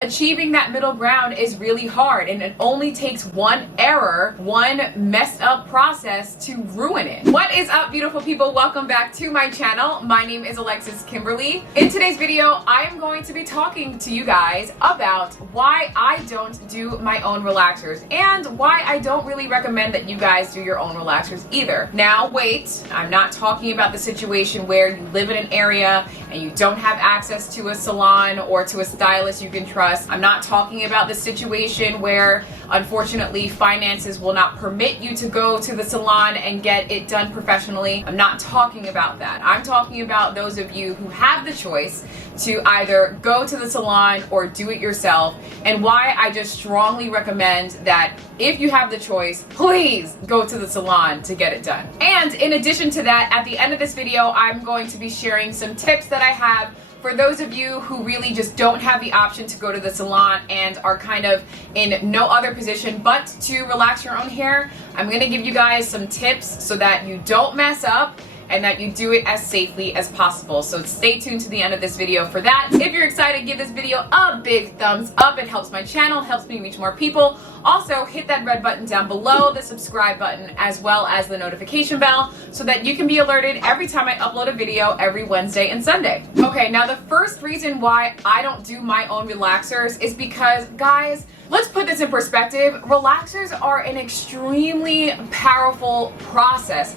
Achieving that middle ground is really hard, and it only takes one error, one messed up process to ruin it. What is up, beautiful people? Welcome back to my channel. My name is Alexis Kimberly. In today's video, I am going to be talking to you guys about why I don't do my own relaxers and why I don't really recommend that you guys do your own relaxers either. Now, wait, I'm not talking about the situation where you live in an area and you don't have access to a salon or to a stylist you can trust. I'm not talking about the situation where, unfortunately, finances will not permit you to go to the salon and get it done professionally. I'm not talking about that. I'm talking about those of you who have the choice to either go to the salon or do it yourself, and why I just strongly recommend that if you have the choice, please go to the salon to get it done. And in addition to that, at the end of this video, I'm going to be sharing some tips that I have for those of you who really just don't have the option to go to the salon and are kind of in no other position but to relax your own hair. I'm going to give you guys some tips so that you don't mess up and that you do it as safely as possible. So stay tuned to the end of this video for that. If you're excited, give this video a big thumbs up. It helps my channel, helps me reach more people. Also, hit that red button down below, the subscribe button, as well as the notification bell, so that you can be alerted every time I upload a video every Wednesday and Sunday. Okay, now the first reason why I don't do my own relaxers is because, guys, let's put this in perspective. Relaxers are an extremely powerful process,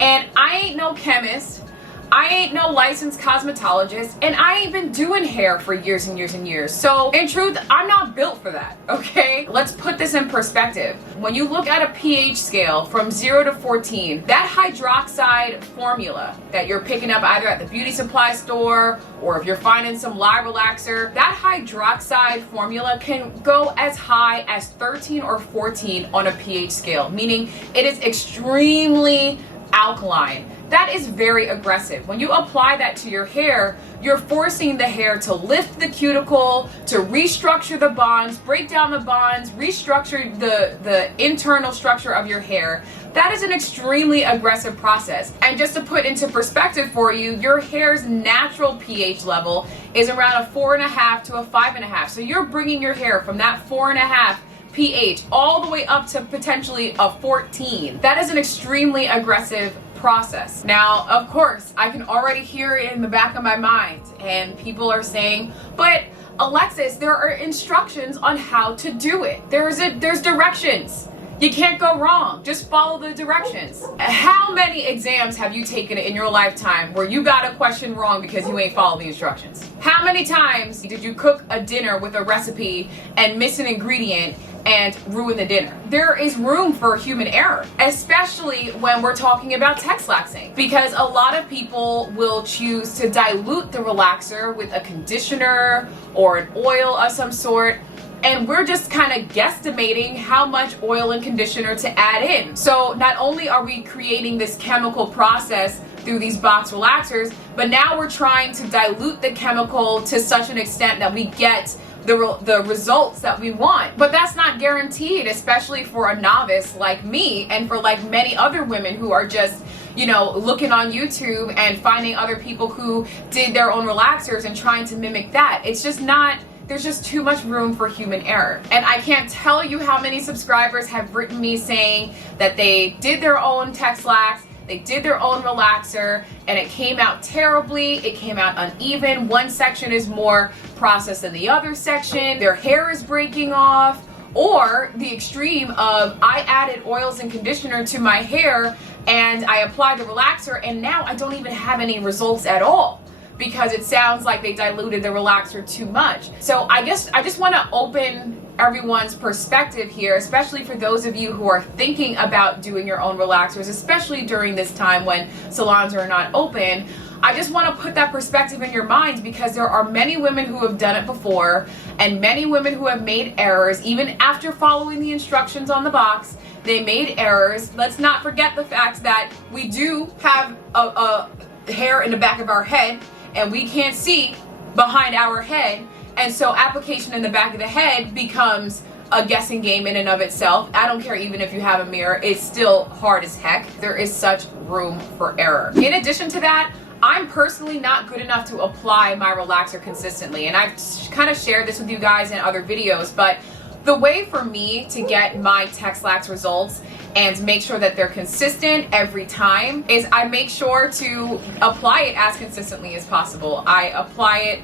and I ain't no chemist, I ain't no licensed cosmetologist, and I ain't been doing hair for years and years and years. So in truth, I'm not built for that, okay? Let's put this in perspective. When you look at a pH scale from 0 to 14, that hydroxide formula that you're picking up either at the beauty supply store or if you're finding some lye relaxer, that hydroxide formula can go as high as 13 or 14 on a pH scale, meaning it is extremely alkaline. That is very aggressive. When you apply that to your hair, you're forcing the hair to lift the cuticle, to restructure the bonds, break down the bonds, restructure the internal structure of your hair. That is an extremely aggressive process. And just to put into perspective for you, your hair's natural pH level is around a 4.5 to a 5.5. So you're bringing your hair from that 4.5 pH all the way up to potentially a 14. That is an extremely aggressive process. Now, of course, I can already hear it in the back of my mind, and people are saying, but Alexis, there are instructions on how to do it. There's directions. You can't go wrong. Just follow the directions. How many exams have you taken in your lifetime where you got a question wrong because you ain't followed the instructions? How many times did you cook a dinner with a recipe and miss an ingredient and ruin the dinner? There is room for human error, especially when we're talking about texlaxing, because a lot of people will choose to dilute the relaxer with a conditioner or an oil of some sort, and we're just kind of guesstimating how much oil and conditioner to add in. So not only are we creating this chemical process through these box relaxers, but now we're trying to dilute the chemical to such an extent that we get the results that we want. But that's not guaranteed, especially for a novice like me and for like many other women who are just, you know, looking on YouTube and finding other people who did their own relaxers and trying to mimic that. It's just not, there's just too much room for human error. And I can't tell you how many subscribers have written me saying that they did their own texlax, they did their own relaxer, and it came out terribly, it came out uneven. One section is more processed than the other section, their hair is breaking off, or the extreme of I added oils and conditioner to my hair and I applied the relaxer and now I don't even have any results at all, because it sounds like they diluted the relaxer too much. So I just want to open everyone's perspective here, especially for those of you who are thinking about doing your own relaxers, especially during this time when salons are not open. I just want to put that perspective in your minds, because there are many women who have done it before and many women who have made errors even after following the instructions on the box. They made errors. Let's not forget the fact that we do have a hair in the back of our head and we can't see behind our head, and so application in the back of the head becomes a guessing game in and of itself. I don't care even if you have a mirror, it's still hard as heck. There is such room for error. In addition to that, I'm personally not good enough to apply my relaxer consistently, and I've kind of shared this with you guys in other videos, but the way for me to get my texlax results and make sure that they're consistent every time is I make sure to apply it as consistently as possible. I apply it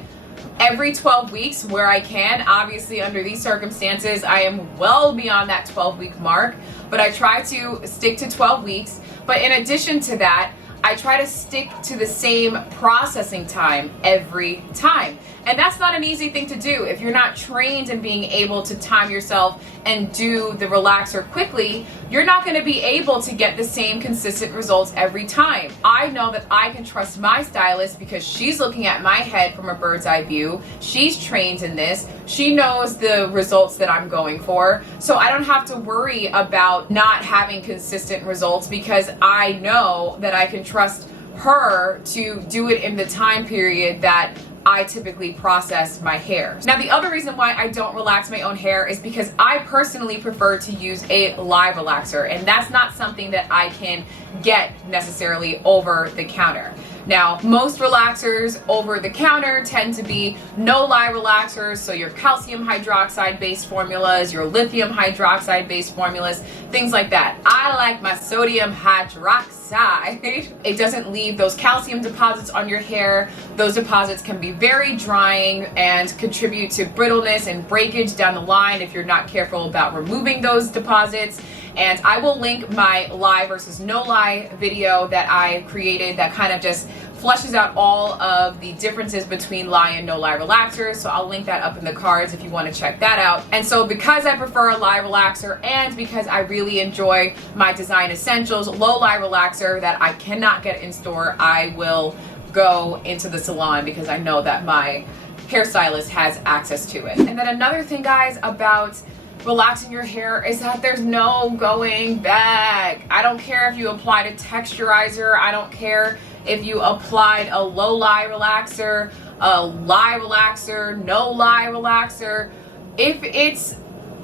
every 12 weeks where I can. Obviously, under these circumstances, I am well beyond that 12-week mark, but I try to stick to 12 weeks. But in addition to that, I try to stick to the same processing time every time. And that's not an easy thing to do. If you're not trained in being able to time yourself and do the relaxer quickly, you're not going to be able to get the same consistent results every time. I know that I can trust my stylist because she's looking at my head from a bird's eye view. She's trained in this. She knows the results that I'm going for. So I don't have to worry about not having consistent results because I know that I can trust her to do it in the time period that I typically process my hair. Now, the other reason why I don't relax my own hair is because I personally prefer to use a live relaxer, and that's not something that I can get necessarily over the counter. Now, most relaxers over the counter tend to be no lye relaxers, so your calcium hydroxide based formulas, your lithium hydroxide based formulas, things like that. I like my sodium hydroxide. It doesn't leave those calcium deposits on your hair. Those deposits can be very drying and contribute to brittleness and breakage down the line if you're not careful about removing those deposits. And I will link my lye versus no lye video that I created that kind of just flushes out all of the differences between lye and no lye relaxers. So I'll link that up in the cards if you want to check that out. And so because I prefer a lye relaxer and because I really enjoy my Design Essentials low lye relaxer that I cannot get in store, I will go into the salon because I know that my hairstylist has access to it. And then another thing, guys, about relaxing your hair is that there's no going back. I don't care if you applied a texturizer. I don't care if you applied a low lye relaxer, a lye relaxer, no lye relaxer. If it's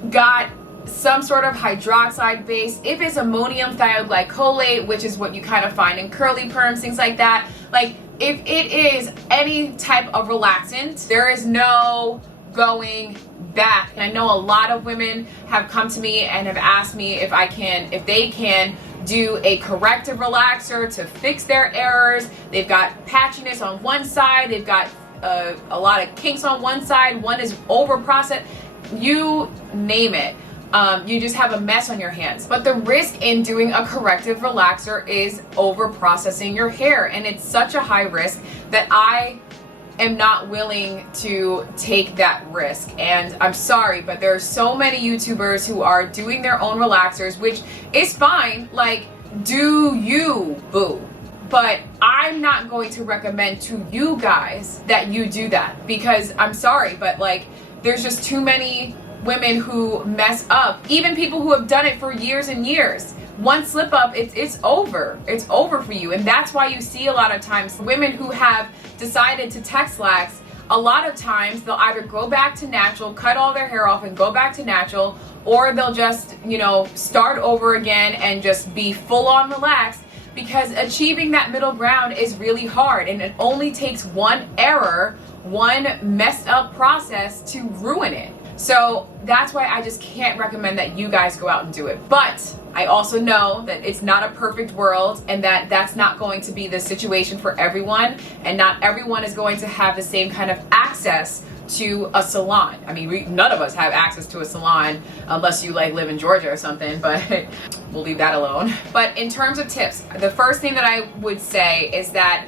got some sort of hydroxide base, if it's ammonium thioglycolate, which is what you kind of find in curly perms, things like that, like if it is any type of relaxant, there is no going back. And I know a lot of women have come to me and have asked me if they can do a corrective relaxer to fix their errors. They've got patchiness on one side, they've got a lot of kinks on one side, one is over processed, you name it. You just have a mess on your hands. But the risk in doing a corrective relaxer is over processing your hair, and it's such a high risk that I am not willing to take that risk. And I'm sorry, but there are so many YouTubers who are doing their own relaxers, which is fine. Like, do you, boo. But I'm not going to recommend to you guys that you do that because I'm sorry, but like, there's just too many women who mess up. Even people who have done it for years and years. One slip up, it's over. It's over for you. And that's why you see a lot of times women who have decided to texlax, a lot of times they'll either go back to natural, cut all their hair off and go back to natural, or they'll just, start over again and just be full on relaxed, because achieving that middle ground is really hard, and it only takes one error, one messed up process to ruin it. So that's why I just can't recommend that you guys go out and do it. But I also know that it's not a perfect world, and that that's not going to be the situation for everyone, and not everyone is going to have the same kind of access to a salon. I mean, none of us have access to a salon unless you like live in Georgia or something, but we'll leave that alone. But in terms of tips, the first thing that I would say is that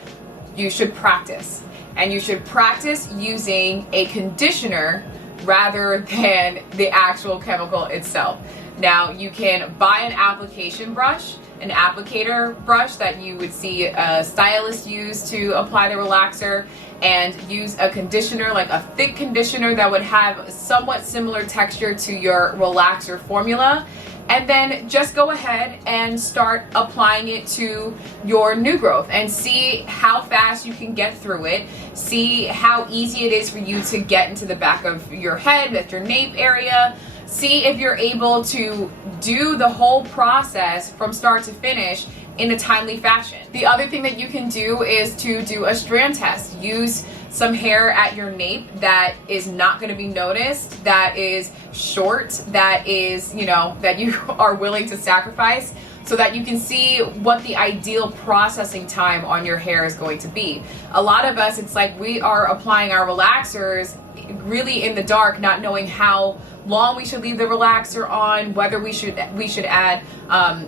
you should practice, and you should practice using a conditioner rather than the actual chemical itself. Now, you can buy an application brush, an applicator brush that you would see a stylist use to apply the relaxer, and use a conditioner, like a thick conditioner that would have somewhat similar texture to your relaxer formula. And then just go ahead and start applying it to your new growth and see how fast you can get through it. See how easy it is for you to get into the back of your head, at your nape area. See if you're able to do the whole process from start to finish in a timely fashion. The other thing that you can do is to do a strand test. Use some hair at your nape that is not going to be noticed, that is short, that is, you know, that you are willing to sacrifice, so that you can see what the ideal processing time on your hair is going to be. A lot of us, it's like we are applying our relaxers really in the dark, not knowing how long we should leave the relaxer on, whether we should add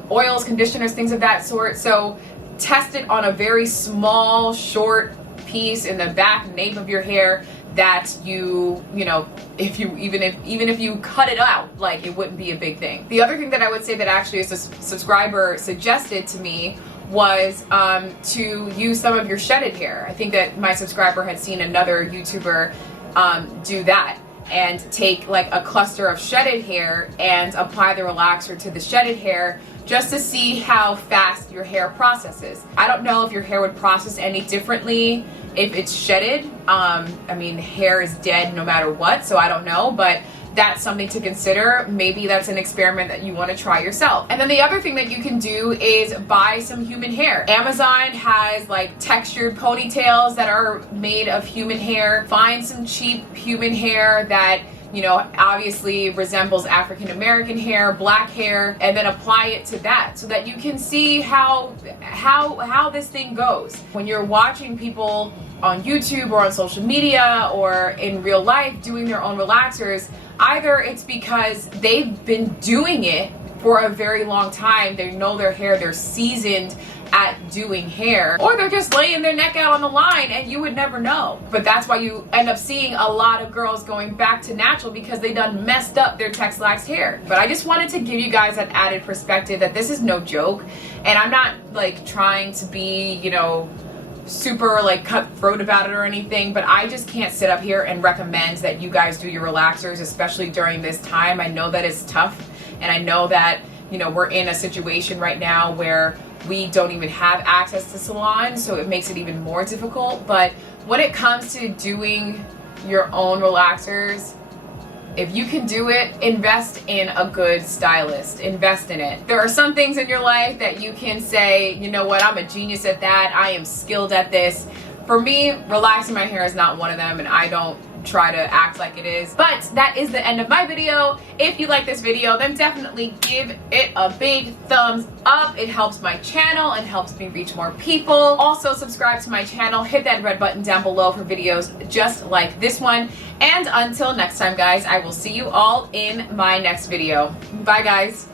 oils, conditioners, things of that sort. So test it on a very small, short piece in the back nape of your hair that you know, if you even if you cut it out, like, it wouldn't be a big thing. The other thing that I would say that actually a subscriber suggested to me was to use some of your shedded hair. I think that my subscriber had seen another YouTuber do that, and take like a cluster of shedded hair and apply the relaxer to the shedded hair, just to see how fast your hair processes. I don't know if your hair would process any differently if it's shedded. I mean, hair is dead no matter what, so I don't know, but that's something to consider. Maybe that's an experiment that you want to try yourself. And then the other thing that you can do is buy some human hair. Amazon has like textured ponytails that are made of human hair. Find some cheap human hair that, you know, obviously resembles African American hair, black hair, and then apply it to that, so that you can see how this thing goes. When you're watching people on YouTube or on social media or in real life doing their own relaxers, either it's because they've been doing it for a very long time, they know their hair, they're seasoned at doing hair, or they're just laying their neck out on the line and you would never know. But that's why you end up seeing a lot of girls going back to natural, because they done messed up their texlax hair. But I just wanted to give you guys that added perspective that this is no joke, and I'm not like trying to be, you know, super like cutthroat about it or anything, but I just can't sit up here and recommend that you guys do your relaxers, especially during this time. I know that it's tough, and I know that, you know, we're in a situation right now where we don't even have access to salons, so it makes it even more difficult. But when it comes to doing your own relaxers, if you can do it, invest in a good stylist. Invest in it. There are some things in your life that you can say, you know what, I'm a genius at that. I am skilled at this. For me, relaxing my hair is not one of them, and I don't try to act like it is. But that is the end of my video. If you like this video, then definitely give it a big thumbs up. It helps my channel and helps me reach more people. Also, subscribe to my channel, hit that red button down below for videos just like this one. And until next time, guys, I will see you all in my next video. Bye, guys.